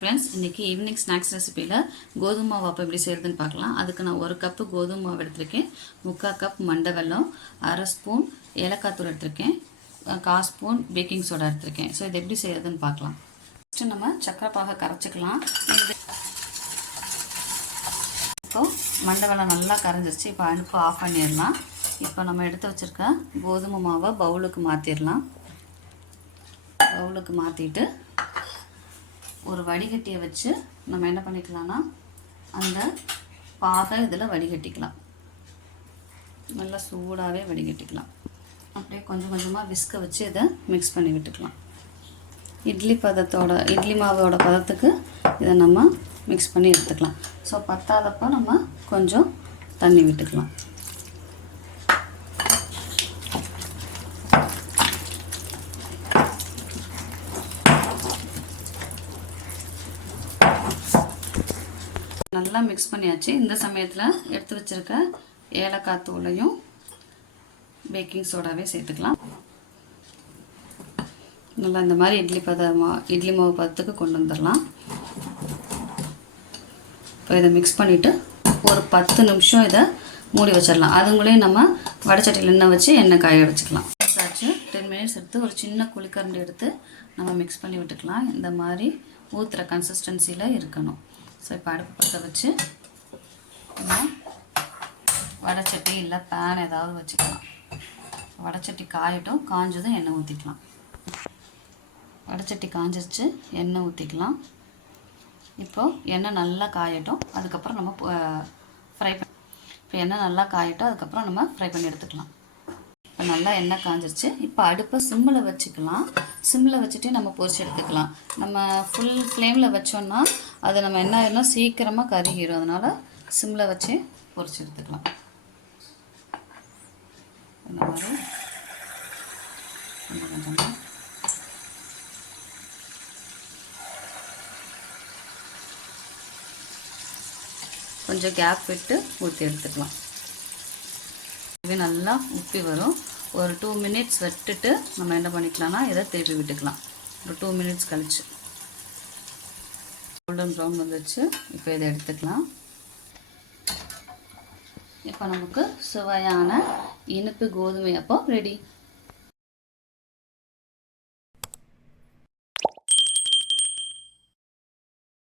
Friends இன்றைக்கி evening snacks ரெசிப்பியில் கோதுமை மாவு அப்போ எப்படி செய்கிறதுன்னு பார்க்கலாம். அதுக்கு நான் ஒரு கப்பு கோதுமை மாவு எடுத்திருக்கேன். முக்கால் கப் மண்டை வெல்லம் அரை ஸ்பூன் ஏலக்காய் தூள் எடுத்திருக்கேன். கால் ஸ்பூன் பேக்கிங் சோடா எடுத்திருக்கேன். ஸோ இது எப்படி செய்கிறதுன்னு பார்க்கலாம். ஃபஸ்ட்டு நம்ம சக்கரை பாக கரைச்சிக்கலாம். இப்போ மண்டை வெல்லம் நல்லா கரைஞ்சிருச்சு. இப்போ அடுப்பு ஆஃப் பண்ணிடலாம். இப்போ நம்ம எடுத்து வச்சுருக்க கோதுமை மாவை பவுலுக்கு மாற்றிடலாம் பவுலுக்கு மாற்றிட்டு ஒரு வடிகட்டியை வச்சு நம்ம என்ன பண்ணிக்கலாம்னா அந்த பாகை இதில் வடிகட்டிக்கலாம். நல்லா சூடாகவே வடிகட்டிக்கலாம். அப்படியே கொஞ்சம் கொஞ்சமாக விஸ்க வச்சு இதை மிக்ஸ் பண்ணி விட்டுக்கலாம். இட்லி பதத்தோட இட்லி மாவோட பதத்துக்கு இதை நம்ம மிக்ஸ் பண்ணி எடுத்துக்கலாம். ஸோ பத்தாதப்போ நம்ம கொஞ்சம் தண்ணி விட்டுக்கலாம். நல்லா மிக்ஸ் பண்ணியாச்சு. இந்த சமயத்தில் எடுத்து வச்சிருக்க ஏலக்காய் தூளையும் பேக்கிங் சோடாவே சேர்த்துக்கலாம். நல்லா இந்த மாதிரி இட்லி பத மா இட்லி மாவு பதத்துக்கு கொண்டு வந்துடலாம். இப்போ இதை மிக்ஸ் பண்ணிவிட்டு ஒரு பத்து நிமிஷம் இதை மூடி வச்சிடலாம். அதுங்களையும் நம்ம வடச்சட்டியில் எண்ணெய் வச்சு எண்ணெய் காய வச்சுக்கலாம். ஆச்சு டென் மினிட்ஸ் எடுத்து ஒரு சின்ன குழிக்கரண்டி எடுத்து நம்ம மிக்ஸ் பண்ணி விட்டுக்கலாம். இந்த மாதிரி ஊற்றுற கன்சிஸ்டன்சியில் இருக்கணும். ஸோ இப்போ அடுப்பு பற்ற வச்சு நம்ம வடைச்சட்டி இல்லை பேன் ஏதாவது வச்சுக்கலாம். வடைச்சட்டி காயட்டும் காஞ்சதும் எண்ணெய் ஊற்றிக்கலாம் வடைச்சட்டி காஞ்சிருச்சு எண்ணெய் ஊற்றிக்கலாம் இப்போது எண்ணெய் நல்லா காயட்டும் அதுக்கப்புறம் நம்ம ஃப்ரை பண்ணி இப்போ எண்ணெய் நல்லா காயட்டும் அதுக்கப்புறம் நம்ம ஃப்ரை பண்ணி எடுத்துக்கலாம். இப்போ நல்லா எண்ணெய் காஞ்சிருச்சு. இப்போ அடுப்பை சிம்மில் வச்சுக்கலாம். சிம்மில் வச்சுட்டு நம்ம பொரிச்சு எடுத்துக்கலாம். நம்ம ஃபுல் ஃப்ளேமில் வச்சோம்னா அது நம்ம என்ன ஆயிரும்னா சீக்கிரமாக கருகிரும். அதனால் சிம்மில் வச்சு பொரிச்சு எடுத்துக்கலாம். இந்த மாதிரி. கொஞ்சம் கொஞ்சமாக கொஞ்சம் கேப் விட்டு ஊற்றி எடுத்துக்கலாம். இது நல்லா உப்பி வரும். ஒரு டூ மினிட்ஸ் விட்டுட்டு நம்ம என்ன பண்ணிக்கலாம்னா இதை திருப்பி விட்டுக்கலாம். ஒரு டூ மினிட்ஸ் கழிச்சு. கோல்டன் ப்ரௌன் வந்துச்சு. இப்போ இதை எடுத்துக்கலாம். இப்போ நமக்கு சுவையான இனிப்பு கோதுமை அப்போ ரெடி